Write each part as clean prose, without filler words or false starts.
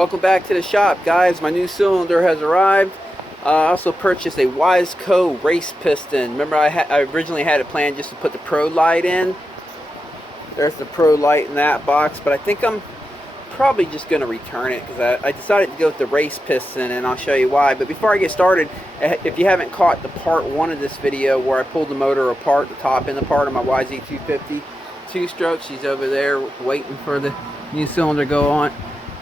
Welcome back to the shop, guys. My new cylinder has arrived. I also purchased a YZ250 race piston. Remember, I originally had it planned just to put the Pro light in. There's the Pro light in that box, but I think I'm probably just going to return it because I decided to go with the race piston, and I'll show you why. But before I get started, if you haven't caught the part 1 of this video where I pulled the motor apart, the top end part of my YZ250 two-stroke, she's over there waiting for the new cylinder to go on,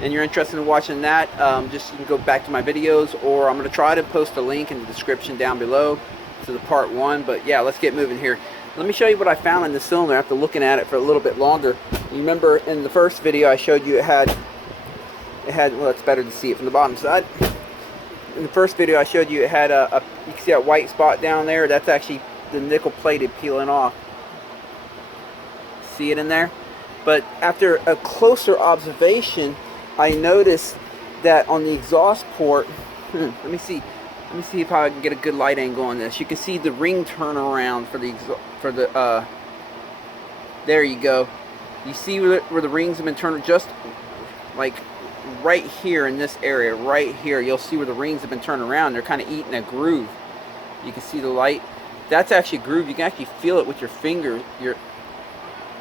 and you're interested in watching that, just you can go back to my videos, or I'm going to try to post a link in the description down below to the part 1. But yeah, let's get moving here. Let me show you what I found in the cylinder after looking at it for a little bit longer. You remember in the first video I showed you it had well, it's better to see it from the bottom side. In the first video I showed you it had you can see that white spot down there. That's actually the nickel plated peeling off. See it in there? But after a closer observation, I noticed that on the exhaust port, let me see if I can get a good light angle on this. You can see the ring turnaround for the there you go. You see where the rings have been turned, just like right here in this area, right here. You'll see where the rings have been turned around. They're kind of eating a groove. You can see the light. That's actually a groove. You can actually feel it with your finger.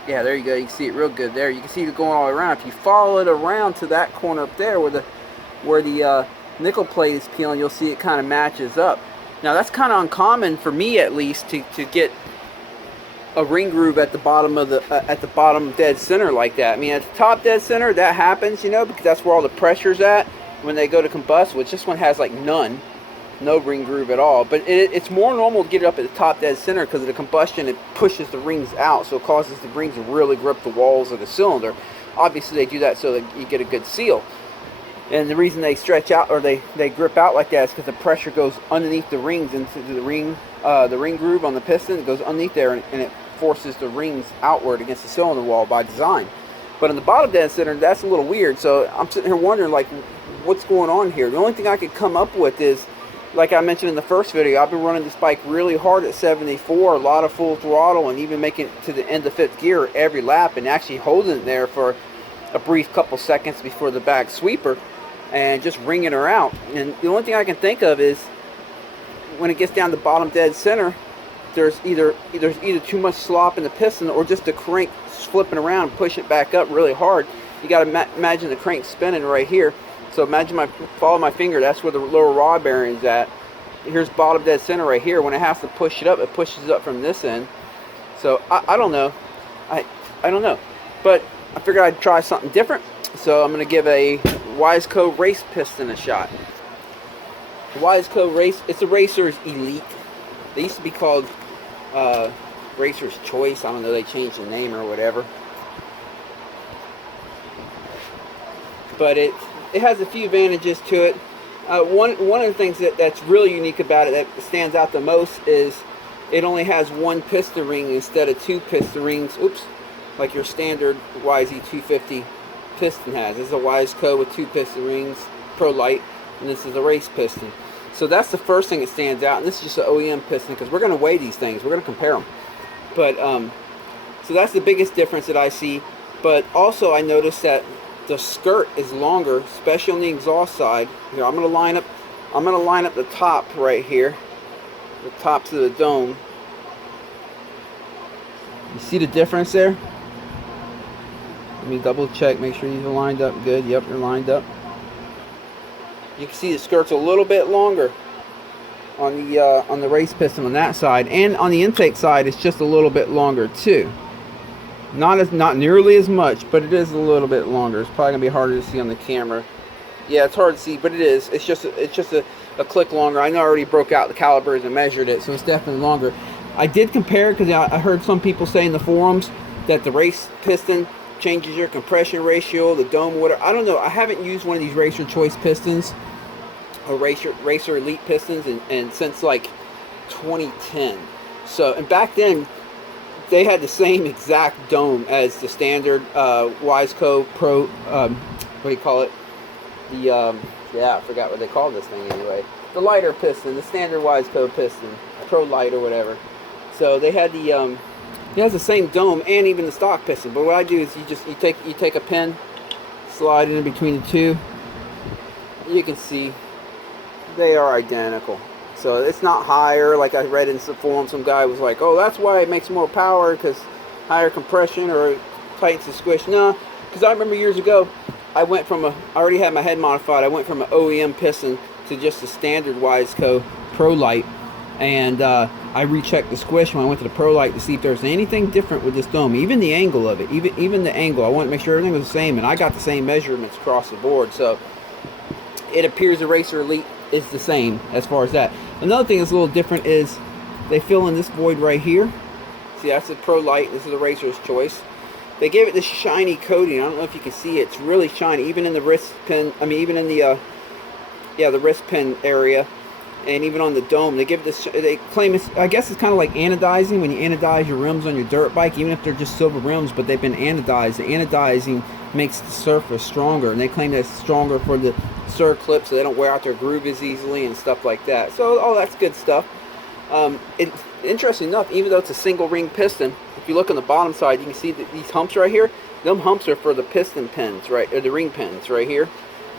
Yeah, there you go. You can see it real good there. You can see it going all around. If you follow it around to that corner up there where the nickel plate is peeling, you'll see it kind of matches up. Now that's kind of uncommon for me, at least, to get a ring groove at the bottom of the bottom dead center like that. I mean, at the top dead center that happens, you know, because that's where all the pressure's at when they go to combust, which this one has like no ring groove at all. But it's more normal to get it up at the top dead center because of the combustion. It pushes the rings out, so it causes the rings to really grip the walls of the cylinder. Obviously they do that so that you get a good seal. And the reason they stretch out, or they grip out like that, is because the pressure goes underneath the rings into the ring groove on the piston. It goes underneath there, and it forces the rings outward against the cylinder wall by design. But on the bottom dead center, that's a little weird. So I'm sitting here wondering, like, what's going on here? The only thing I could come up with is, like I mentioned in the first video, I've been running this bike really hard at 74, a lot of full throttle, and even making it to the end of 5th gear every lap, and actually holding it there for a brief couple seconds before the back sweeper, and just ringing her out. And the only thing I can think of is when it gets down to bottom dead center, there's either too much slop in the piston, or just the crank flipping around, push it back up really hard. You got to imagine the crank spinning right here. So imagine follow my finger, that's where the lower rod bearing is at. Here's bottom dead center right here. When it has to push it up, it pushes up from this end. So I don't know. I don't know. But I figured I'd try something different. So I'm going to give a YZ250 race piston a shot. The YZ250 race, it's a Racer's Elite. They used to be called Racer's Choice. I don't know, they changed the name or whatever. But it has a few advantages to it. One of the things that's really unique about it, that stands out the most, is it only has one piston ring instead of 2 piston rings. Oops, like your standard YZ250 piston has. This is a YZ250 with 2 piston rings, Pro Light, and this is a race piston. So that's the first thing that stands out, and this is just an OEM piston, because we're going to weigh these things, we're going to compare them. But so that's the biggest difference that I see. But also I noticed that the skirt is longer, especially on the exhaust side. Here, I'm going to line up the top right here, the tops of the dome. You see the difference there? Let me double check, make sure you're lined up good. Yep, you're lined up. You can see the skirt's a little bit longer on the race piston on that side, and on the intake side it's just a little bit longer too. Not nearly as much, but it is a little bit longer. It's probably gonna be harder to see on the camera. Yeah, it's hard to see, but it is. It's just a click longer. I know I already broke out the calipers and measured it, so it's definitely longer. I did compare, because I heard some people say in the forums that the race piston changes your compression ratio, the dome, whatever. I don't know. I haven't used one of these Racer Choice pistons or Racer Elite pistons and since like 2010. So, and back then they had the same exact dome as the standard YZ250 Pro. What do you call it? The yeah, I forgot what they call this thing anyway. The lighter piston, the standard YZ250 piston, Pro Light or whatever. So they had the it has the same dome and even the stock piston. But what I do is you take a pin, slide it in between the two, you can see they are identical. So it's not higher, like I read in some forum, some guy was like, oh, that's why it makes more power, because higher compression or tightens the squish. No, because I remember years ago, I already had my head modified, I went from an OEM piston to just a standard YZ250 Pro Light, and I rechecked the squish when I went to the Pro Light to see if there's anything different with this dome, even the angle of it, even the angle. I wanted to make sure everything was the same, and I got the same measurements across the board, so it appears the Racer Elite is the same as far as that. Another thing that's a little different is they fill in this void right here. See, that's the Pro Light. This is the Racer's Choice. They gave it this shiny coating. I don't know if you can see it. It's really shiny, even in the wrist pin. I mean, even in the the wrist pin area, and even on the dome. They give this. They claim it's. I guess it's kind of like anodizing when you anodize your rims on your dirt bike, even if they're just silver rims, but they've been anodized. The anodizing makes the surface stronger, and they claim that it's stronger for the clips, so they don't wear out their groove as easily and stuff like that. So all that's good stuff. Interesting enough, even though it's a single ring piston, if you look on the bottom side, you can see that these humps right here, them humps are for the piston pins, right, or the ring pins right here,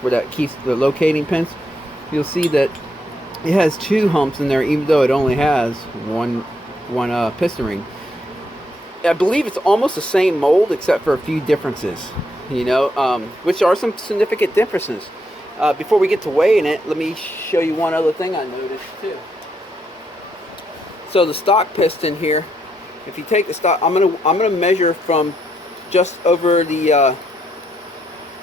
where that keeps the locating pins. You'll see that it has 2 humps in there, even though it only has one piston ring. I believe it's almost the same mold except for a few differences, you know, which are some significant differences. Before we get to weighing it, let me show you one other thing I noticed too. So the stock piston here, if you take the stock, I'm gonna measure from just over the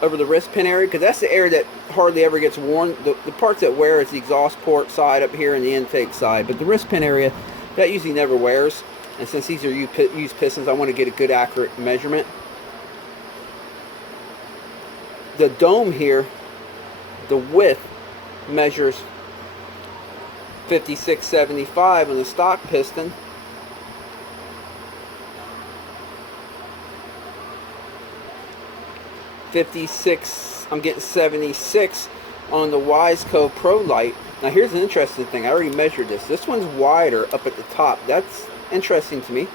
wrist pin area, because that's the area that hardly ever gets worn. The parts that wear is the exhaust port side up here and the intake side, but the wrist pin area, that usually never wears. And since these are used pistons, I want to get a good accurate measurement. The dome here, the width measures 56.75 on the stock piston. I'm getting 76 on the YZ250 Pro Light. Now here's an interesting thing. I already measured this. This one's wider up at the top. That's interesting to me.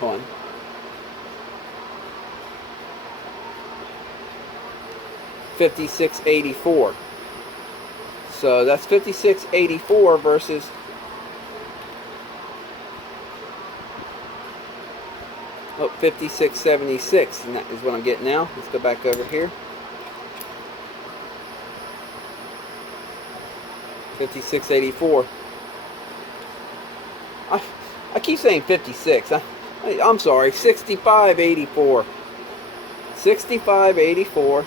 Hold on. $56.84. So that's $56.84 versus $56.76, and that is what I'm getting now. Let's go back over here. $56.84. I keep saying 56. I'm sorry. $65.84. $65.84.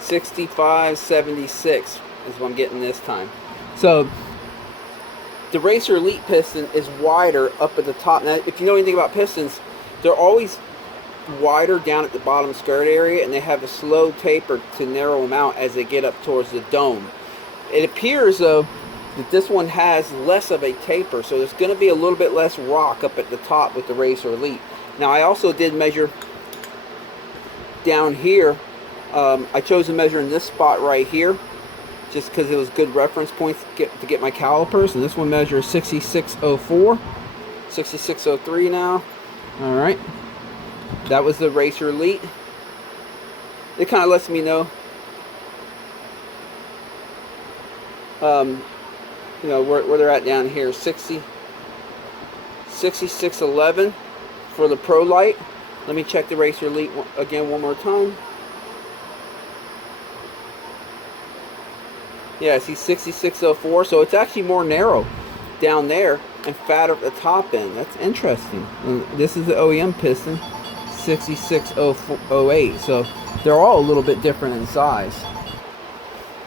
$65.76 is what I'm getting this time. So the Racer Elite piston is wider up at the top. Now, if you know anything about pistons, they're always wider down at the bottom skirt area, and they have a slow taper to narrow them out as they get up towards the dome. It appears, though, that this one has less of a taper, so there's going to be a little bit less rock up at the top with the Racer Elite. Now, I also did measure down here. I chose to measure in this spot right here, just because it was good reference points to get my calipers. And this one measures 6604, 6603 now. All right, that was the Racer Elite. It kind of lets me know, you know, where they're at down here. 6611 for the Pro Light. Let me check the Racer Elite again one more time. Yeah, see 6604, so it's actually more narrow down there and fatter at the top end. That's interesting. And this is the OEM piston, 6608, so they're all a little bit different in size.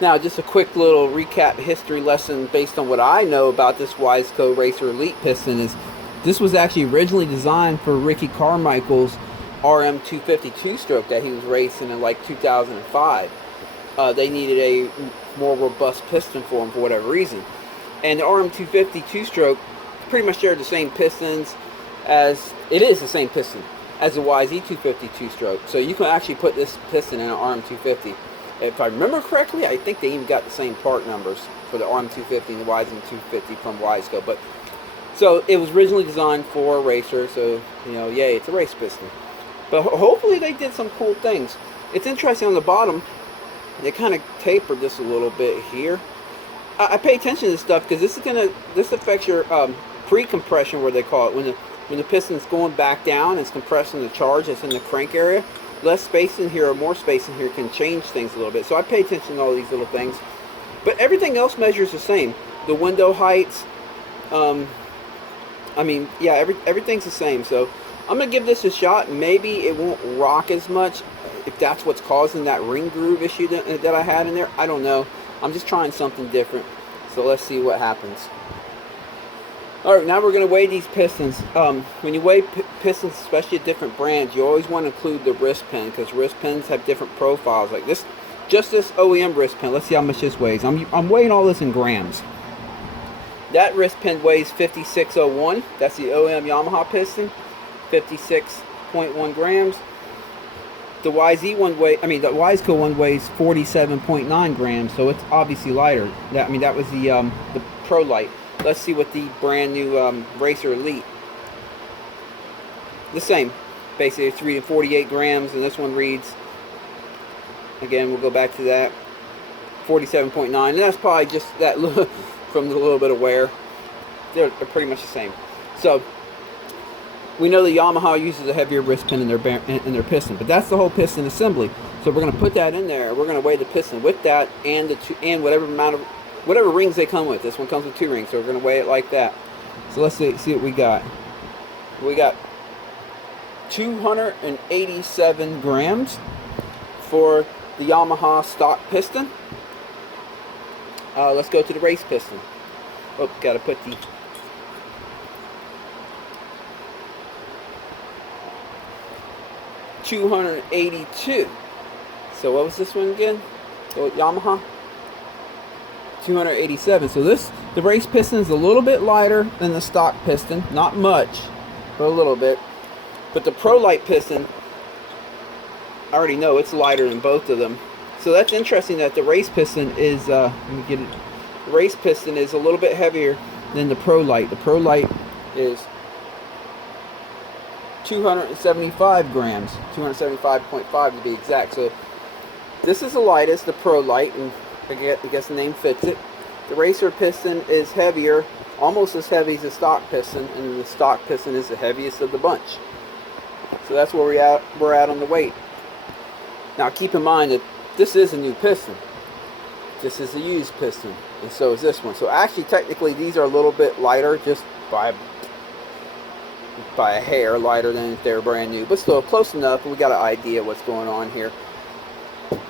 Now, just a quick little recap history lesson based on what I know about this YZ250 Racer Elite piston is this was actually originally designed for Ricky Carmichael's RM250 two-stroke that he was racing in like 2005. They needed a more robust piston for him for whatever reason. And the RM250 two-stroke pretty much shared the same pistons as, it is the same piston as the YZ250 two-stroke. So you can actually put this piston in an RM250. If I remember correctly, I think they even got the same part numbers for the RM250 and the YZ250 from YZ250. But So it was originally designed for a racer, so, you know, yay, it's a race piston. But hopefully they did some cool things. It's interesting on the bottom, they kind of tapered this a little bit here. I pay attention to this stuff because this affects your pre-compression, where they call it, when the piston's going back down, it's compressing the charge that's in the crank area. Less space in here or more space in here can change things a little bit. So I pay attention to all these little things. But everything else measures the same. The window heights, I mean, yeah, everything's the same. So I'm going to give this a shot. Maybe it won't rock as much if that's what's causing that ring groove issue that I had in there. I don't know. I'm just trying something different. So let's see what happens. Alright, now we're going to weigh these pistons. When you weigh pistons, especially at different brands, you always want to include the wrist pin, because wrist pins have different profiles. Like this, just this OEM wrist pin. Let's see how much this weighs. I'm weighing all this in grams. That wrist pin weighs 5601. That's the OEM Yamaha piston, 56.1 grams. The YZ one the YZ250 one weighs 47.9 grams, so it's obviously lighter. That was the Pro Light. Let's see what the brand new Racer Elite. The same, basically it's reading 48 grams, and this one reads, again, we'll go back to that, 47.9, and that's probably just that from the little bit of wear. They're pretty much the same. So we know the Yamaha uses a heavier wrist pin in their piston, but that's the whole piston assembly. So we're going to put that in there. We're going to weigh the piston with that and whatever rings they come with. This one comes with 2 rings, so we're going to weigh it like that. So let's see what we got. We got 287 grams for the Yamaha stock piston. Let's go to the race piston. Oh, got to put the 282. So what was this one again? Oh, Yamaha? 287. So the race piston is a little bit lighter than the stock piston. Not much, but a little bit. But the Pro Light piston, I already know it's lighter than both of them. So that's interesting that the race piston is, let me get it. The race piston is a little bit heavier than the Pro Light. The Pro Light is 275 grams, 275.5 to be exact. So this is the lightest, the Pro Light, and I guess the name fits it. The Racer piston is heavier, almost as heavy as the stock piston, and the stock piston is the heaviest of the bunch. So that's where we're at on the weight. Now keep in mind that this is a new piston. This is a used piston, and so is this one. So actually, technically, these are a little bit lighter, just by a hair lighter than if they're brand new, but still close enough. We got an idea what's going on here.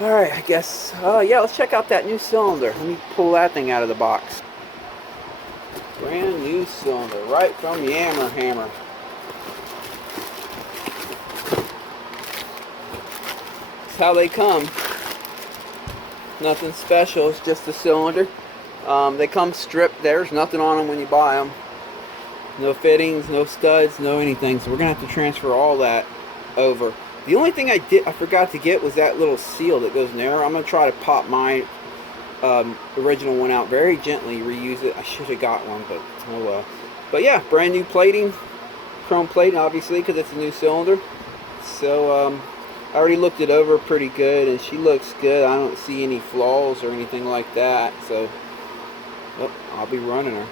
Alright, I guess, yeah, let's check out that new cylinder. Let me pull that thing out of the box. Brand new cylinder, right from Yammer Hammer. That's how they come. Nothing special, it's just a cylinder. They come stripped. There's nothing on them when you buy them. No fittings, no studs, no anything. So we're going to have to transfer all that over. The only thing I forgot to get was that little seal that goes in there. I'm going to try to pop my original one out very gently, reuse it. I should have got one, but oh well. But yeah, brand new plating. Chrome plating, obviously, because it's a new cylinder. So I already looked it over pretty good, and she looks good. I don't see any flaws or anything like that. So I'll be running her.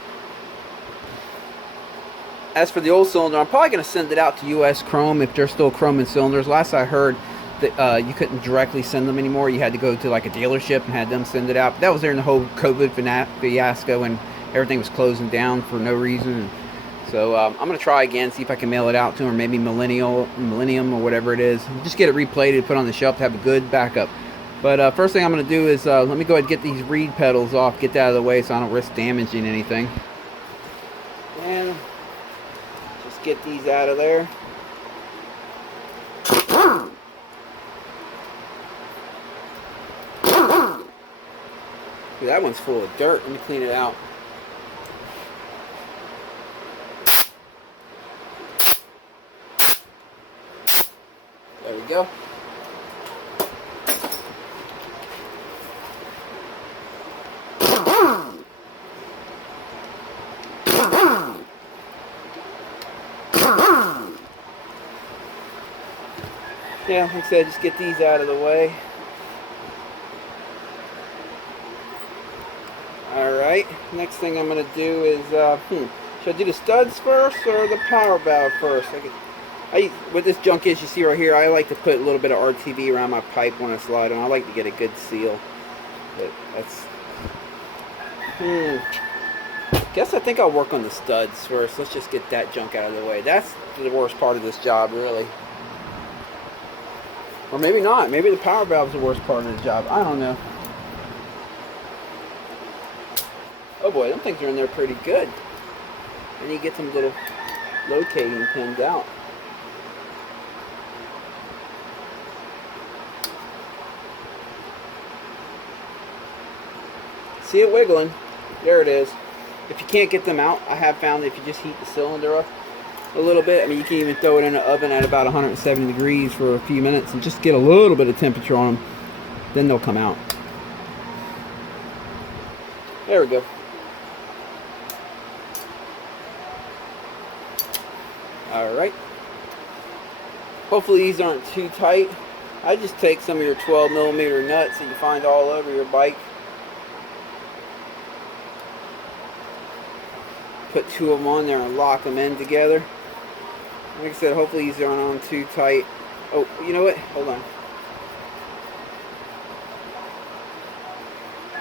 As for the old cylinder, I'm probably going to send it out to US Chrome if they're still chroming cylinders. Last I heard that you couldn't directly send them anymore. You had to go to like a dealership and had them send it out. But that was during the whole COVID fiasco and everything was closing down for no reason. So I'm going to try again, see if I can mail it out to them, or maybe Millennium or whatever it is. Just get it replated, put on the shelf to have a good backup. But first thing I'm going to do is let me go ahead and get these reed pedals off, get that out of the way so I don't risk damaging anything. And get these out of there. That one's full of dirt. Let me clean it out. There we go. Yeah, like I said, just get these out of the way. Alright, next thing I'm going to do is, should I do the studs first or the power valve first? What this junk is you see right here, I like to put a little bit of RTV around my pipe when I slide on. I like to get a good seal. But that's... Guess I think I'll work on the studs first. Let's just get that junk out of the way. That's the worst part of this job, really. Or maybe not. Maybe the power valve's the worst part of the job. I don't know. Oh boy, them things are in there pretty good. I need to get some little locating pins out. See it wiggling? There it is. If you can't get them out, I have found that if you just heat the cylinder up a little bit, I mean, you can even throw it in the oven at about 170 degrees for a few minutes and just get a little bit of temperature on them, then they'll come out. There we go. Alright. Hopefully these aren't too tight. I just take some of your 12mm nuts that you find all over your bike. Put two of them on there and lock them in together. Like I said, hopefully these aren't on too tight. Oh, you know what? Hold on.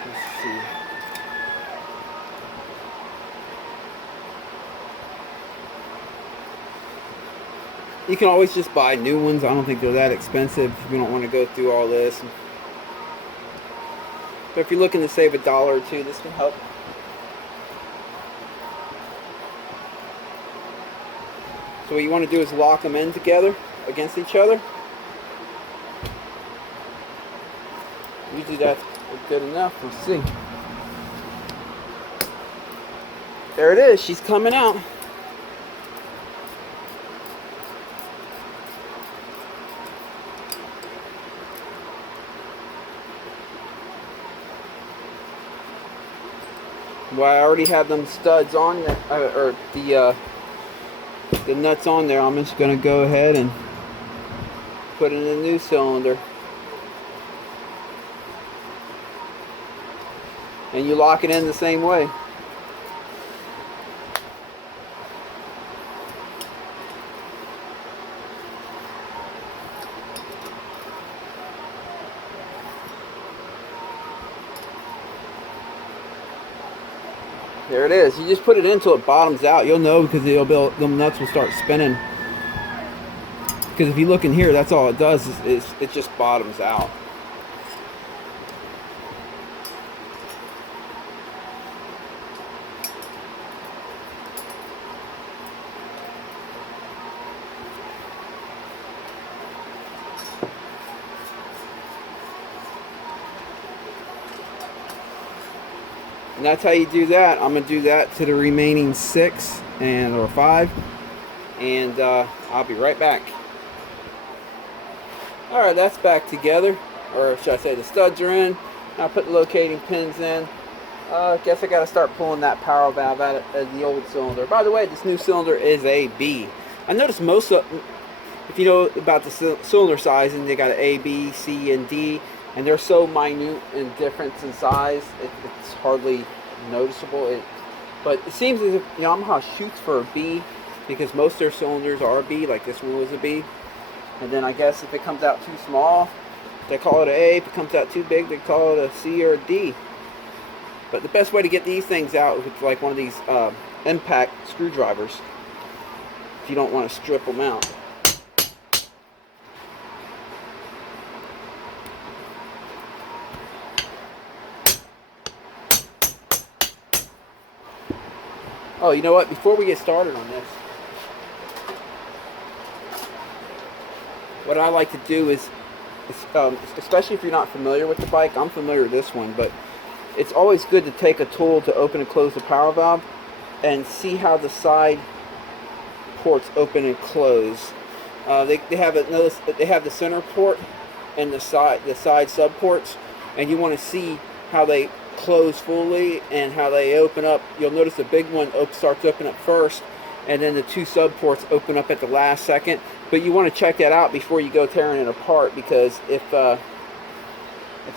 Let's see. You can always just buy new ones. I don't think they're that expensive. You don't want to go through all this. But if you're looking to save $1 or $2, this can help. So what you want to do is lock them in together against each other. Usually that's good enough. We'll see. There it is. She's coming out. Well, I already have them studs on there, or the nuts on there. I'm just going to go ahead and put in a new cylinder. And you lock it in the same way. There it is. You just put it in until it bottoms out. You'll know because them nuts will start spinning. Because if you look in here, that's all it does is it just bottoms out. And that's how you do that. I'm going to do that to the remaining 6 or 5. And I'll be right back. Alright, that's back together. Or should I say the studs are in. Now put the locating pins in. Guess I got to start pulling that power valve out of the old cylinder. By the way, this new cylinder is a B. I noticed most of, if you know about the cylinder sizing, they got an A, B, C, and D. And they're so minute in difference in size, it's hardly noticeable. But it seems as if Yamaha shoots for a B because most of their cylinders are B, like this one was a B. And then I guess if it comes out too small, they call it an A. If it comes out too big, they call it a C or a D. But the best way to get these things out is with like one of these impact screwdrivers if you don't want to strip them out. Oh, you know what? Before we get started on this, what I like to do is especially if you're not familiar with the bike, I'm familiar with this one, but it's always good to take a tool to open and close the power valve and see how the side ports open and close. They have the center port and the side sub ports, and you want to see how they close fully and how they open up. You'll notice the big one starts open up first, and then the two sub ports open up at the last second. But you want to check that out before you go tearing it apart, because if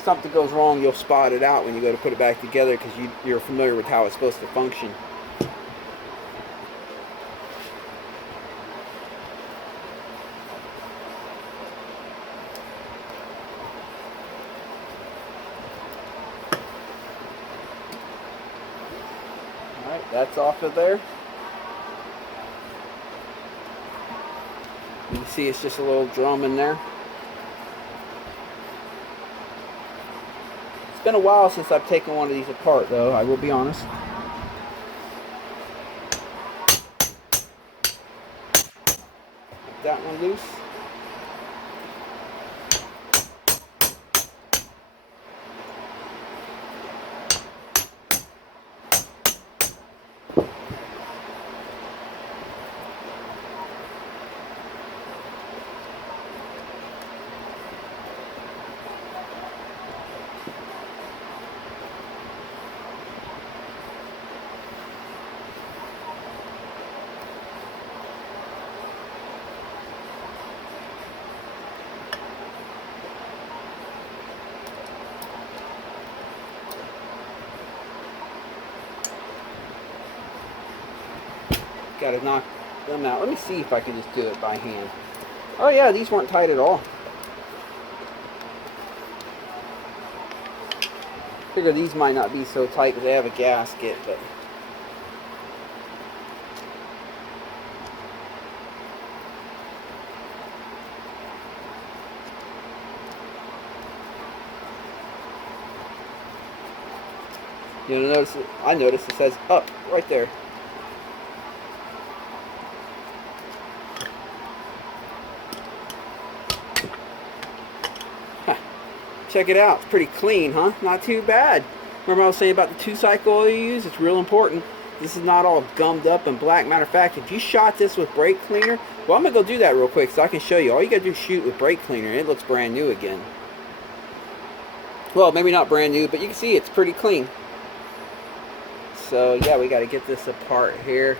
something goes wrong, you'll spot it out when you go to put it back together, because you're familiar with how it's supposed to function. Alright, that's off of there. You can see it's just a little drum in there. It's been a while since I've taken one of these apart, though, I will be honest. Get that one loose. Got to knock them out. Let me see if I can just do it by hand. Oh yeah, these weren't tight at all. Figure these might not be so tight because they have a gasket, but you'll notice, I noticed it says up right there. Check it out, it's pretty clean, huh? Not too bad. Remember I was saying about the 2-cycle oil you use? It's real important. This is not all gummed up and black. Matter of fact, if you shot this with brake cleaner, well, I'm gonna go do that real quick so I can show you. All you gotta do is shoot with brake cleaner and it looks brand new again. Well, maybe not brand new, but you can see it's pretty clean. So yeah, we gotta get this apart here.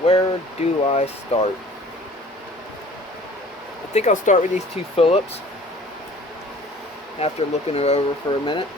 Where do I start? I think I'll start with these two Phillips. After looking it over for a minute.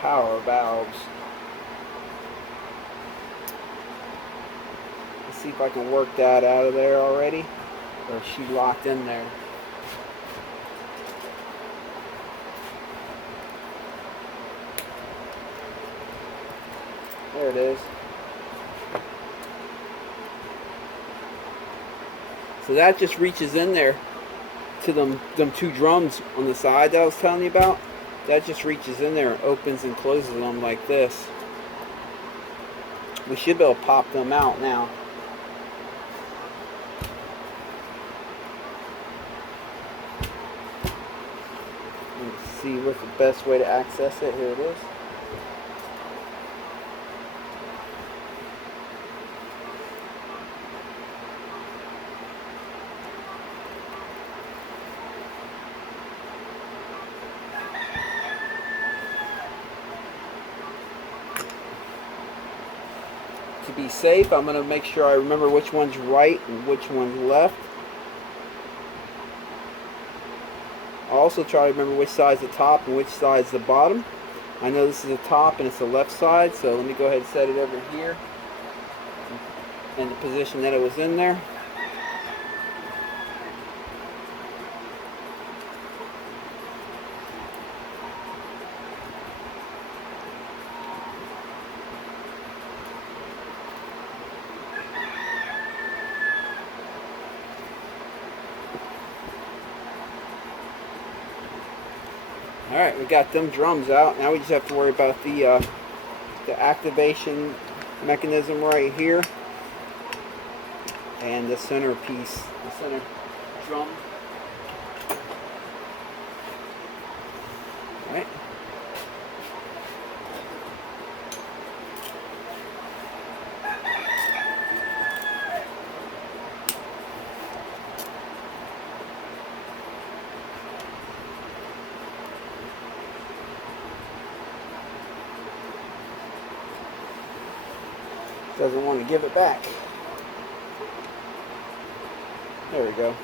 Power valves. Let's see if I can work that out of there already, or is she locked in there? There it is. So that just reaches in there to them two drums on the side that I was telling you about. That just reaches in there and opens and closes them like this. We should be able to pop them out now. Let's see what's the best way to access it. Here it is. To be safe, I'm going to make sure I remember which one's right and which one's left. I'll also try to remember which side's the top and which side's the bottom. I know this is the top and it's the left side, so let me go ahead and set it over here in the position that it was in there. Alright, we got them drums out. Now we just have to worry about the activation mechanism right here. and the center piece, the center drum. All right. Doesn't want to give it back. There we go.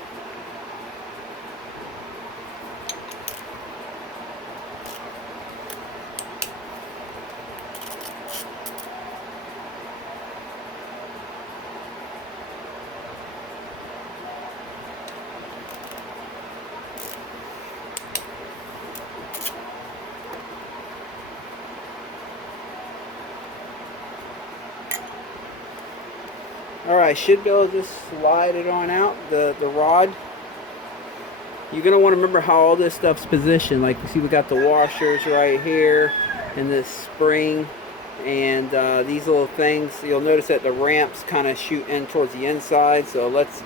Alright, should be able to just slide it on out, the rod. You're going to want to remember how all this stuff's positioned. Like, you see we got the washers right here, and this spring, and these little things. You'll notice that the ramps kind of shoot in towards the inside, so let's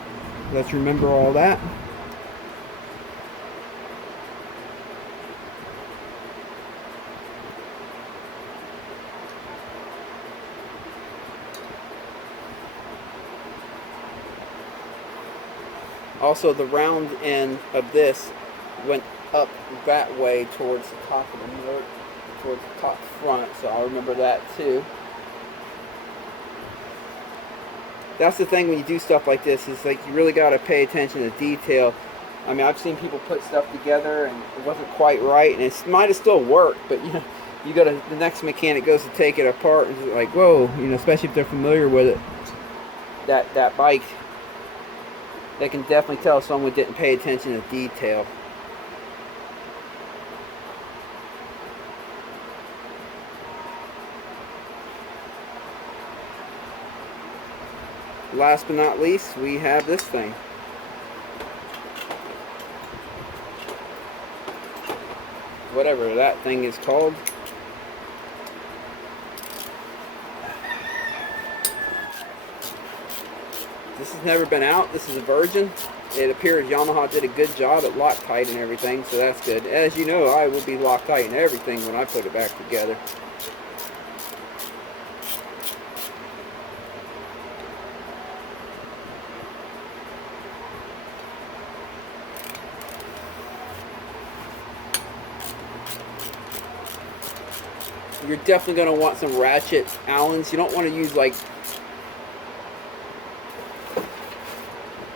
remember all that. Also, the round end of this went up that way towards the top of the motor, towards the top front, so I'll remember that too. That's the thing when you do stuff like this, is like you really got to pay attention to detail. I mean, I've seen people put stuff together and it wasn't quite right, and it might have still worked, but you know, you got to, the next mechanic goes to take it apart and it's like, whoa, you know, especially if they're familiar with it, that bike. They can definitely tell someone didn't pay attention to detail. Last but not least, we have this thing. Whatever that thing is called. This has never been out. This is a virgin. It appears Yamaha did a good job at Loctite and everything, so that's good. As you know, I will be Loctite and everything when I put it back together. You're definitely going to want some ratchet Allens. You don't want to use like...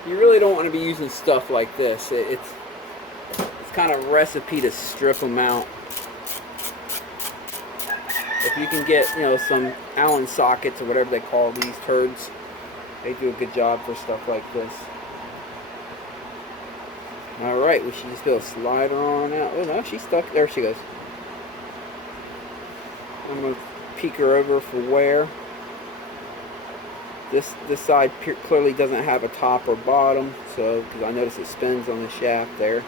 You really don't want to be using stuff like this. It's kind of a recipe to strip them out. If you can get, you know, some Allen sockets or whatever they call these turds, they do a good job for stuff like this. Alright, we should just be able to slide her on out. Oh no, she's stuck. There she goes. I'm going to peek her over for wear. This side clearly doesn't have a top or bottom, so because I notice it spins on the shaft there.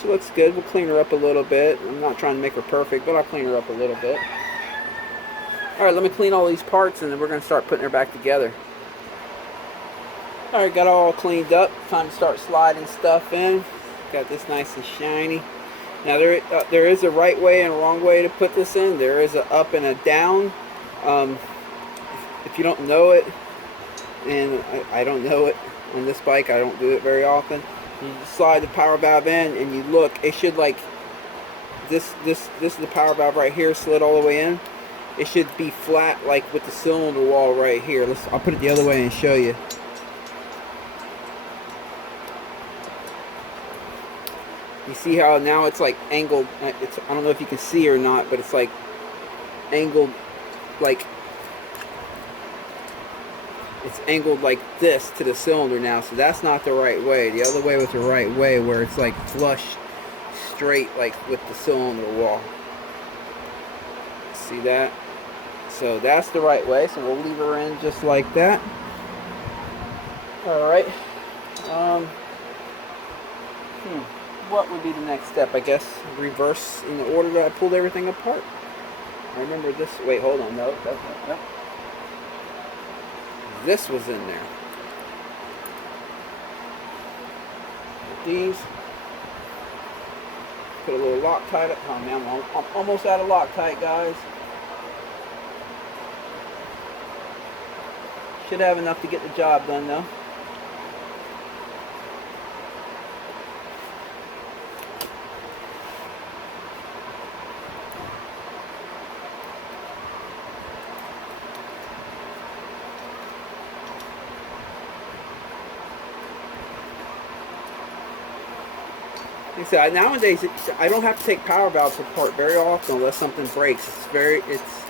She looks good. We'll clean her up a little bit. I'm not trying to make her perfect, but I'll clean her up a little bit. Alright, let me clean all these parts and then we're going to start putting her back together. Alright, got it all cleaned up. Time to start sliding stuff in. Got this nice and shiny. Now there is a right way and a wrong way to put this in. There is a up and a down. If you don't know it, and I don't know it on this bike, I don't do it very often. You slide the power valve in and you look, it should like this is the power valve right here, slid all the way in. It should be flat like with the cylinder wall right here. I'll put it the other way and show you. You see how now it's like angled, I don't know if you can see or not, but it's like angled like, it's angled like this to the cylinder now, so that's not the right way. The other way was the right way, where it's like flush straight like with the cylinder wall. See that? So that's the right way, so we'll leave her in just like that. Alright. What would be the next step? I guess reverse in the order that I pulled everything apart. I remember this. Wait, hold on. No, that's not. No. this was in there. These, put a little Loctite up. Oh man, I'm almost out of Loctite, guys. Should have enough to get the job done though. Like I said, nowadays I don't have to take power valves apart very often unless something breaks. It's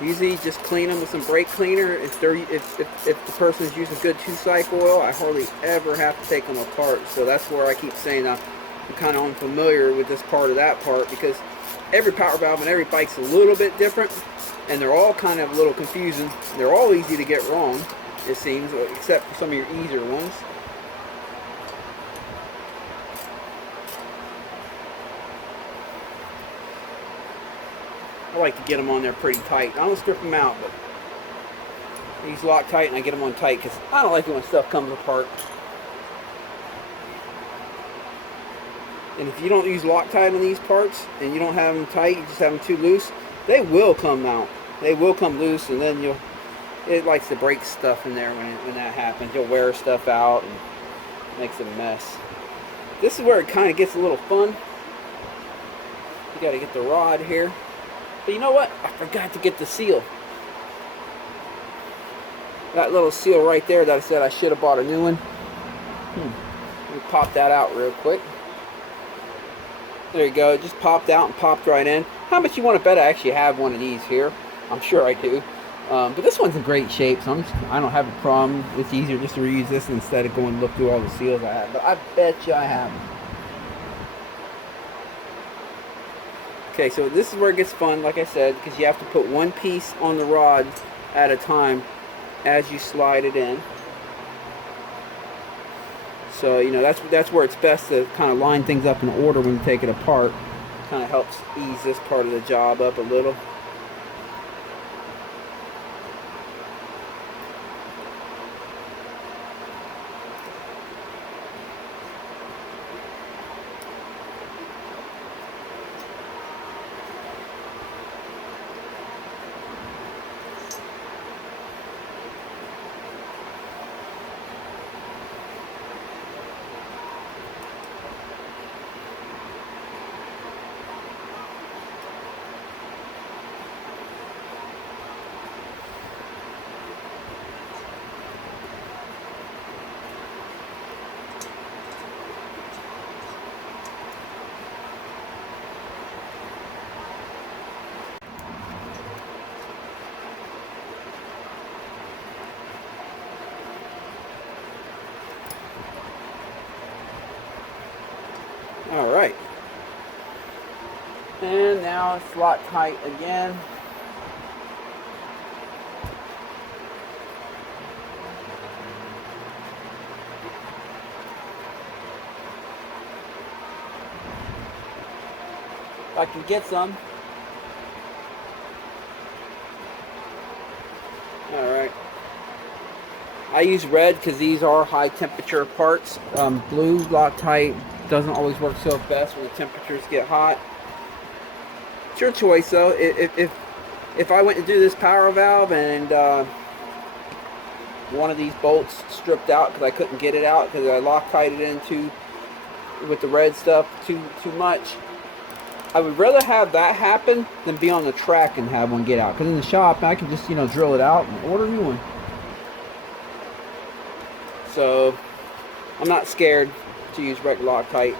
usually just clean them with some brake cleaner. If the person's using good 2-cycle oil, I hardly ever have to take them apart. So that's where I keep saying I'm kind of unfamiliar with this part of that part, because every power valve and every bike's a little bit different, and they're all kind of a little confusing. They're all easy to get wrong, it seems, except for some of your easier ones. I like to get them on there pretty tight. I don't strip them out, but I use Loctite and I get them on tight because I don't like it when stuff comes apart. And if you don't use Loctite on these parts and you don't have them tight, you just have them too loose, they will come out. They will come loose, and then it likes to break stuff in there when that happens. You'll wear stuff out and makes a mess. This is where it kind of gets a little fun. You got to get the rod here. But you know what? I forgot to get the seal. That little seal right there that I said I should have bought a new one. Let me pop that out real quick. There you go. It just popped out and popped right in. How much you want to bet I actually have one of these here? I'm sure I do. But this one's in great shape, so I don't have a problem. It's easier just to reuse this instead of going and look through all the seals I have. But I bet you I have them. Okay, so this is where it gets fun, like I said, because you have to put one piece on the rod at a time as you slide it in. So, you know, that's where it's best to kind of line things up in order when you take it apart. Kind of helps ease this part of the job up a little. All right, and now it's Loctite again. If I can get some. All right. I use red because these are high temperature parts. Blue Loctite doesn't always work so best when the temperatures get hot. It's your choice though. If I went to do this power valve and one of these bolts stripped out because I couldn't get it out because I Loctited into with the red stuff too much, I would rather have that happen than be on the track and have one get out. Because in the shop I can just, you know, drill it out and order a new one. So I'm not scared to use regular Loctite.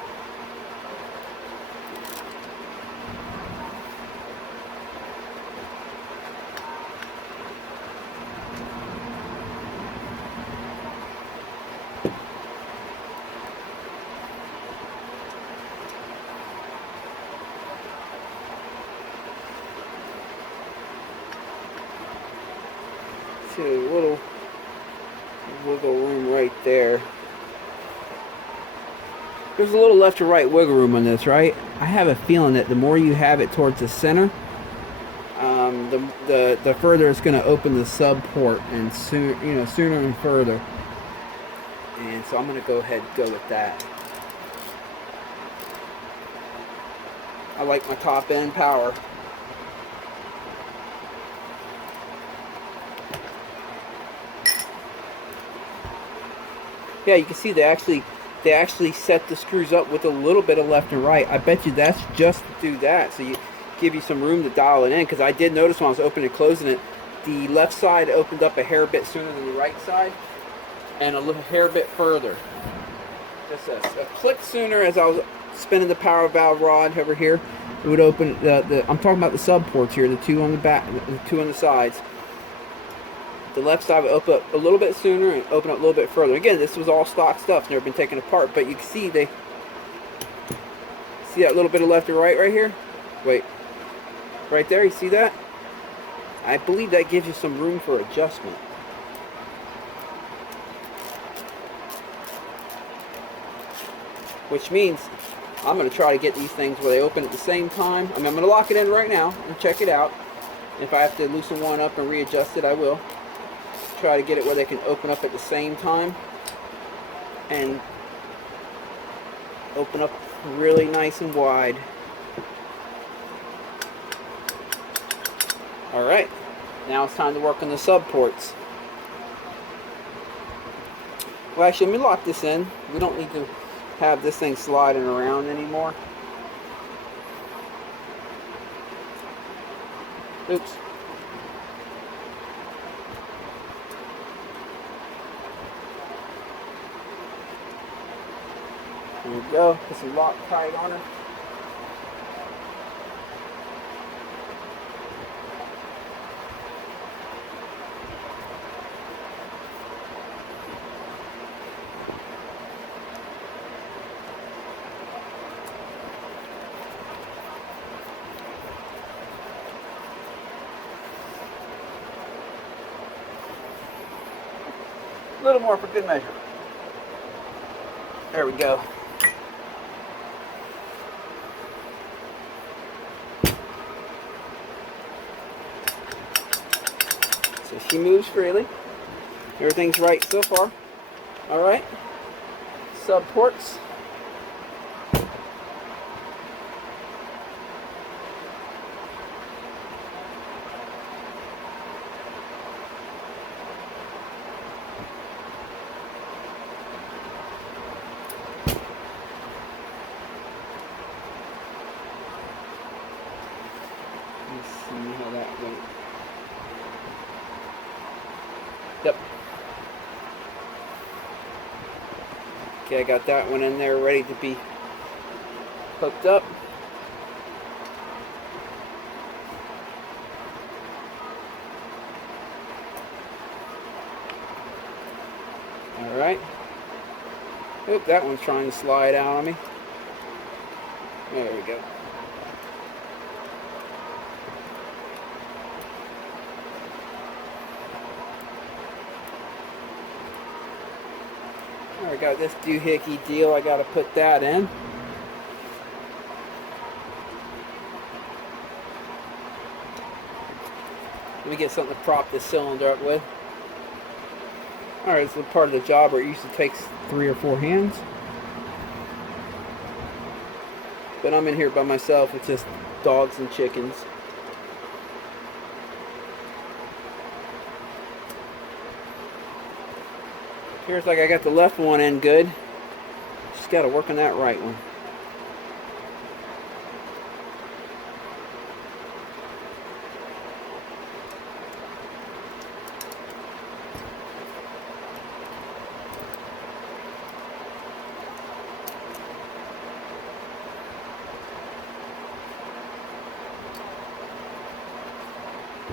See a little wiggle room right there. There's a little left to right wiggle room on this, right? I have a feeling that the more you have it towards the center, the the further it's going to open the sub port, and sooner and further. And so I'm going to go ahead and go with that. I like my top end power. Yeah, you can see they actually set the screws up with a little bit of left and right. I bet you that's just to do that, so you give you some room to dial it in, because I did notice when I was opening and closing it, the left side opened up a hair bit sooner than the right side, and a little hair bit further. Just a click sooner. As I was spinning the power valve rod over here, it would open I'm talking about the sub ports here, the two on the back, the two on the sides. The left side would open up a little bit sooner and open up a little bit further. Again, this was all stock stuff, it's never been taken apart, but you can see see that little bit of left and right here? Wait, right there, you see that? I believe that gives you some room for adjustment. Which means I'm going to try to get these things where they open at the same time. I mean, I'm going to lock it in right now and check it out. If I have to loosen one up and readjust it, I will. Try to get it where they can open up at the same time and open up really nice and wide. Alright, now it's time to work on the sub ports. Well, actually, let me lock this in. We don't need to have this thing sliding around anymore. Oops. There we go. Put some Loctite on her. A little more for good measure. There we go. So she moves freely. Everything's right so far. Alright. Sub ports. Let's see how that went. Yep. Okay, I got that one in there ready to be hooked up. Alright. Oop, that one's trying to slide out on me. There we go. I got this doohickey deal, I gotta put that in. Let me get something to prop this cylinder up with. Alright, it's a part of the job where it usually takes 3 or 4 hands. But I'm in here by myself with just dogs and chickens. Here's like I got the left one in good. Just got to work on that right one.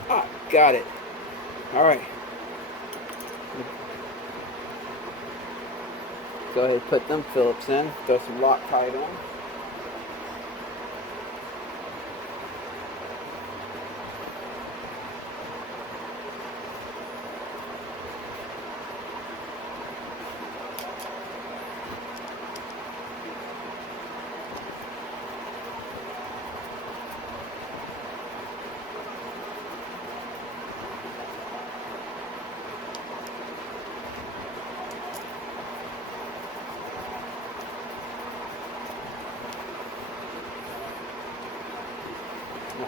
Ah, got it. All right. Go ahead and put them Phillips in. Throw some Loctite on.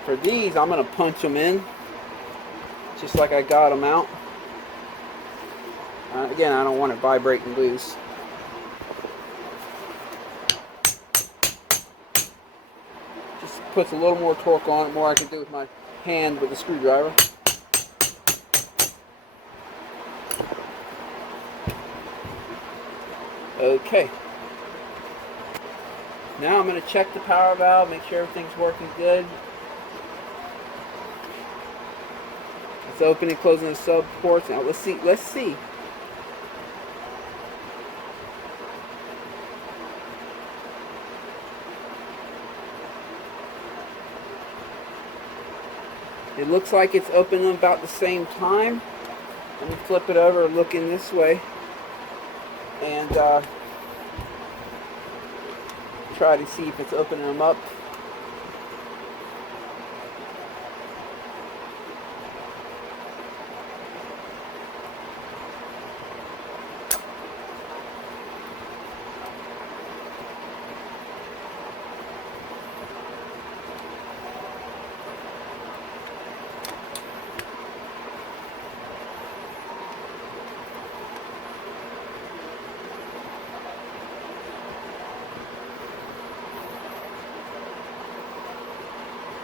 For these, I'm going to punch them in just like I got them out. Again, I don't want it vibrating loose. Just puts a little more torque on it, more I can do with my hand with the screwdriver. Okay. Now I'm going to check the power valve, make sure everything's working good. It's opening and closing the sub ports. Now let's see. It looks like it's opening about the same time. Let me flip it over, looking this way, and try to see if it's opening them up.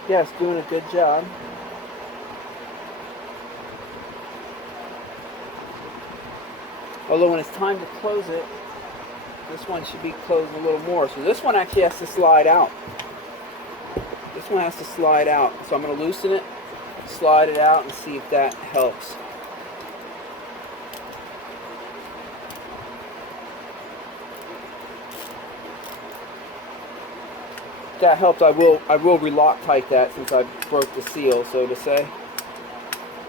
Yeah, it's doing a good job. Although when it's time to close it, this one should be closed a little more. So this one actually has to slide out. This one has to slide out. So I'm going to loosen it, slide it out, and see if that helps. If that helped, I will re-Loctite that since I broke the seal, so to say.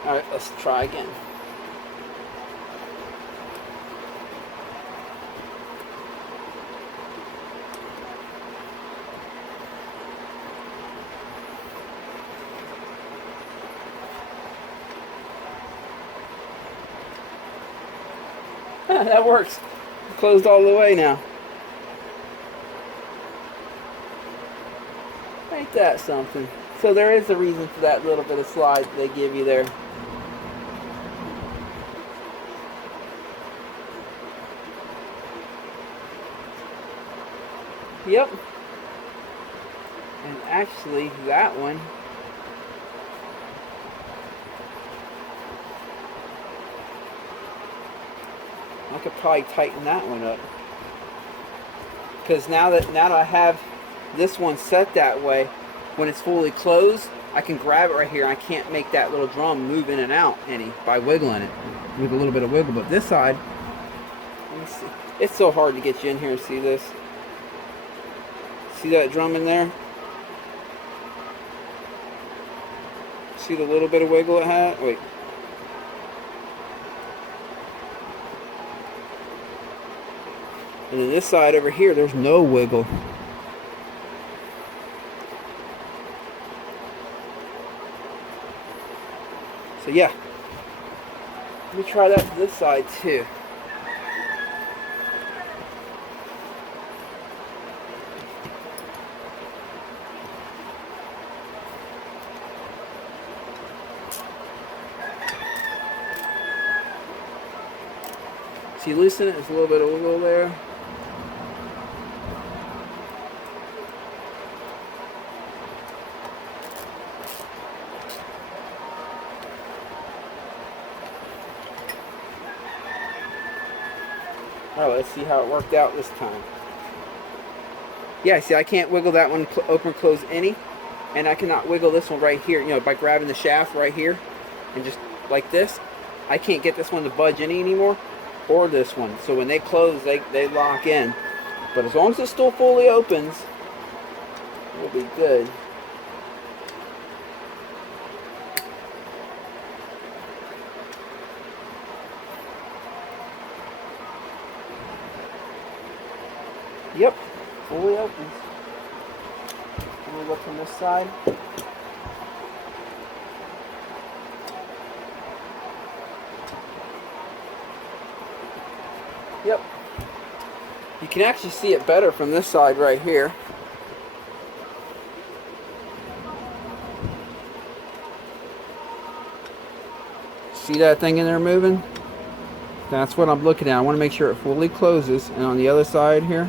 All right, let's try again. That works. Closed all the way now. Ain't that something? So there is a reason for that little bit of slide they give you there. Yep. And actually, that one, I could probably tighten that one up, because now that I have this one set that way, when it's fully closed, I can grab it right here. I can't make that little drum move in and out any by wiggling it with a little bit of wiggle. But this side, let me see. It's so hard to get you in here and see this. See that drum in there? See the little bit of wiggle it had? Wait. And then this side over here, there's no wiggle. So yeah, let me try that to this side too. So you loosen it, there's a little bit of wiggle there. Alright, let's see how it worked out this time. Yeah, see, I can't wiggle that one open or close any, and I cannot wiggle this one right here, you know, by grabbing the shaft right here and just like this. I can't get this one to budge any anymore, or this one. So when they close, they lock in. But as long as it still fully opens, it'll be good. Yep, fully opens. Let me look from this side. Yep. You can actually see it better from this side right here. See that thing in there moving? That's what I'm looking at. I want to make sure it fully closes. And on the other side here,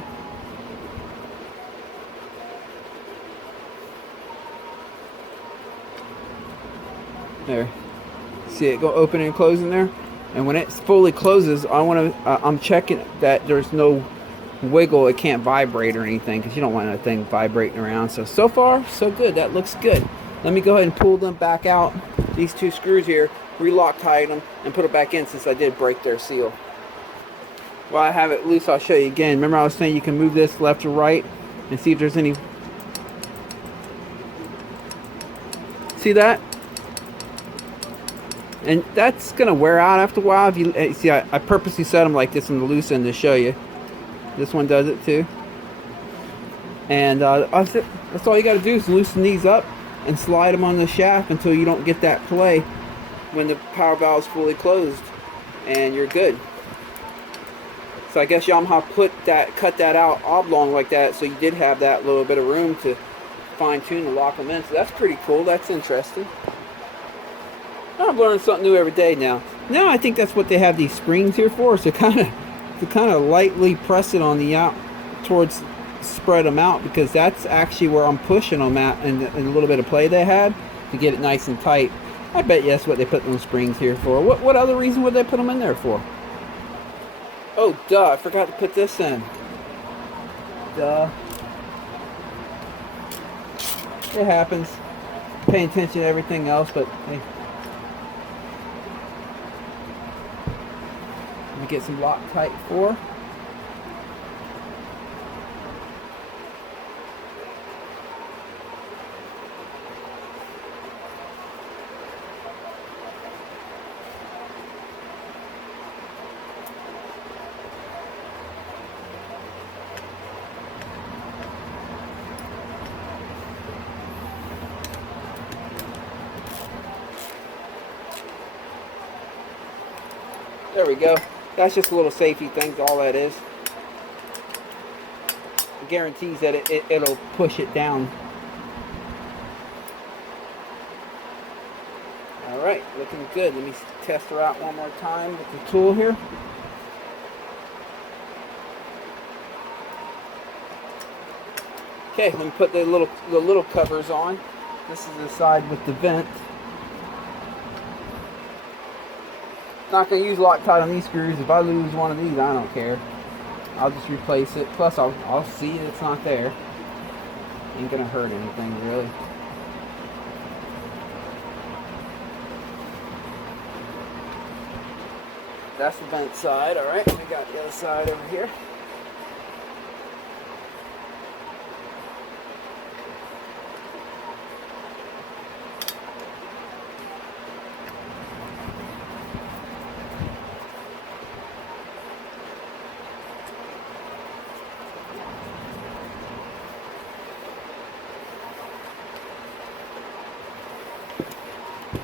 there. See it go open and closing there? And when it fully closes, I'm checking that there's no wiggle. It can't vibrate or anything, because you don't want that thing vibrating around. So far, so good. That looks good. Let me go ahead and pull them back out. These two screws here, re-Loctite them, and put it back in, since I did break their seal. While I have it loose, I'll show you again. Remember I was saying you can move this left or right and see if there's any... See that? And that's going to wear out after a while. If you see, I purposely set them like this on the loose end to show you. This one does it too. And that's all you got to do is loosen these up and slide them on the shaft until you don't get that play when the power valve is fully closed, and you're good. So I guess Yamaha cut that out oblong like that, so you did have that little bit of room to fine tune and lock them in. So that's pretty cool. That's interesting. I'm learning something new every day now. Now I think that's what they have these springs here for, so kind of lightly press it on the out towards spread them out, because that's actually where I'm pushing them at, and a little bit of play they had to get it nice and tight. I bet you that's what they put those springs here for. What other reason would they put them in there for? Oh, duh, I forgot to put this in. Duh. It happens. Paying attention to everything else, but hey. Let me get some Loctite 4. There we go. That's just a little safety thing, all that is. It guarantees that it'll push it down. Alright, looking good. Let me test her out one more time with the tool here. Okay, let me put the little covers on. This is the side with the vent. Not going to use Loctite on these screws. If I lose one of these, I don't care. I'll just replace it. Plus, I'll see it's not there. Ain't going to hurt anything, really. That's the vent side. Alright, we got the other side over here.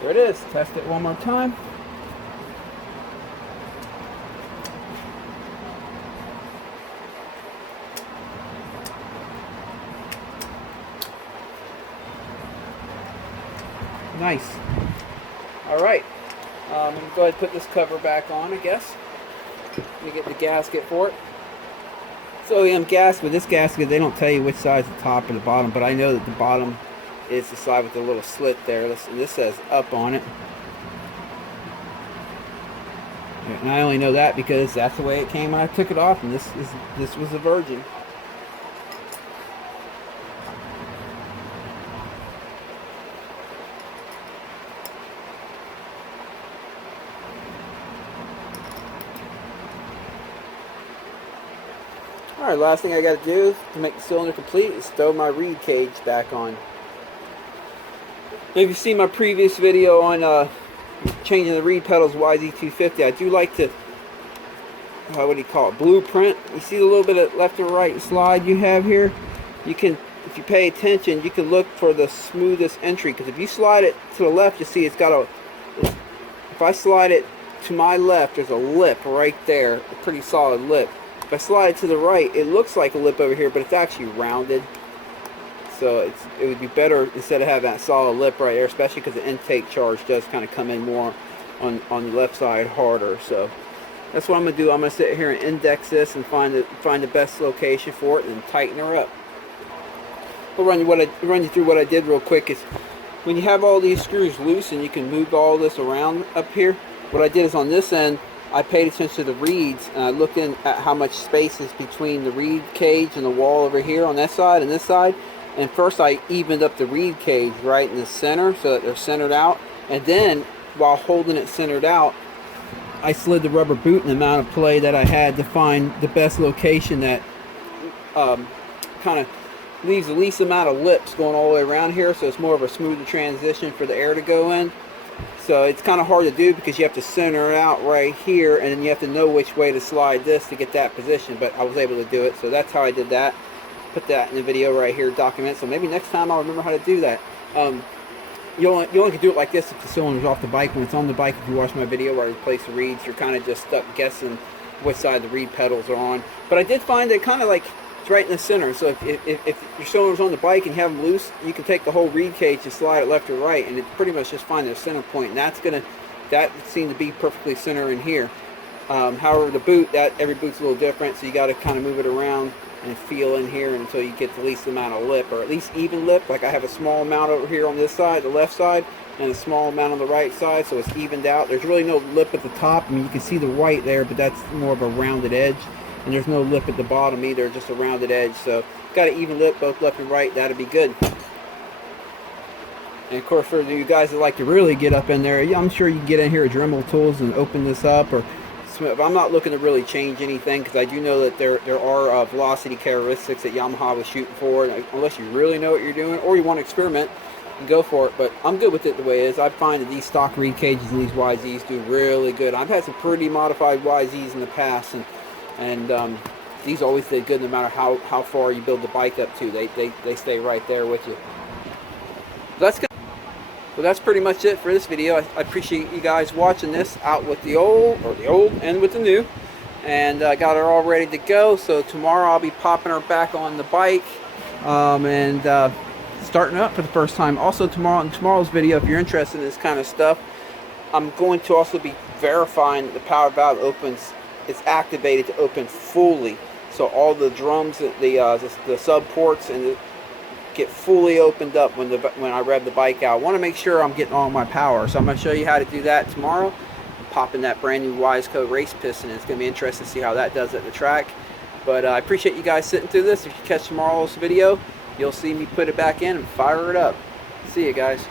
There it is. Test it one more time. Nice. Alright. I'm going to go ahead and put this cover back on, I guess. Let me get the gasket for it. So gasket, this gasket, they don't tell you which side's the top or the bottom, but I know that the bottom is the side with the little slit there. This says up on it. And I only know that because that's the way it came when I took it off, and this was a virgin. Alright, last thing I got to do to make the cylinder complete is throw my reed cage back on. If you've seen my previous video on changing the reed pedals YZ250, I do like to, what do you call it, blueprint. You see the little bit of left and right slide you have here? You can, if you pay attention, you can look for the smoothest entry, because if you slide it to the left, you see it's got if I slide it to my left, there's a lip right there, a pretty solid lip. If I slide it to the right, it looks like a lip over here, but it's actually rounded. So it would be better instead of having that solid lip right there, especially because the intake charge does kind of come in more on the left side harder. So that's what I'm gonna do. I'm gonna sit here and index this and find the best location for it and tighten her up. I'll run you through what I did real quick. Is when you have all these screws loose and you can move all this around up here, what I did is on this end, I paid attention to the reeds and I looked in at how much space is between the reed cage and the wall over here on that side and this side. And first I evened up the reed cage right in the center so that they're centered out. And then while holding it centered out, I slid the rubber boot in the amount of play that I had to find the best location that kind of leaves the least amount of lips going all the way around here, so it's more of a smoother transition for the air to go in. So it's kind of hard to do because you have to center it out right here, and then you have to know which way to slide this to get that position, but I was able to do it. So that's how I did that. Put that in the video right here, document. So maybe next time I'll remember how to do that. You only can do it like this if the cylinder's off the bike. When it's on the bike, if you watch my video where I replace the reeds, you're kind of just stuck guessing which side the reed pedals are on. But I did find that kind of like it's right in the center. So if your cylinder's on the bike and you have them loose, you can take the whole reed cage and slide it left or right, and it pretty much just find their center point. And that seemed to be perfectly center in here. However, the boot, every boot's a little different, so you got to kind of move it around and feel in here until you get the least amount of lip, or at least even lip. Like I have a small amount over here on this side, the left side, and a small amount on the right side, so it's evened out. There's really no lip at the top. I mean, you can see the white there, but that's more of a rounded edge. And there's no lip at the bottom either, just a rounded edge. So got an even lip both left and right. That'd be good. And of course, for you guys that like to really get up in there, I'm sure you can get in here with Dremel tools and open this up. Or I'm not looking to really change anything because I do know that there are velocity characteristics that Yamaha was shooting for. And unless you really know what you're doing or you want to experiment, go for it. But I'm good with it the way it is. I find that these stock reed cages and these YZs do really good. I've had some pretty modified YZs in the past, and these always did good no matter how far you build the bike up to. They stay right there with you. So that's pretty much it for this video. I appreciate you guys watching this out with the old and with the new, and I got her all ready to go. So tomorrow I'll be popping her back on the bike and starting up for the first time. Also tomorrow's video, if you're interested in this kind of stuff, I'm going to also be verifying that the power valve opens. It's activated to open fully, so all the drums, the sub ports, and get fully opened up when I rev the bike out. I want to make sure I'm getting all my power, so I'm going to show you how to do that tomorrow. I'm popping that brand new YZ250 race piston. It's going to be interesting to see how that does at the track. But I appreciate you guys sitting through this. If you catch tomorrow's video, you'll see me put it back in and fire it up. See you guys.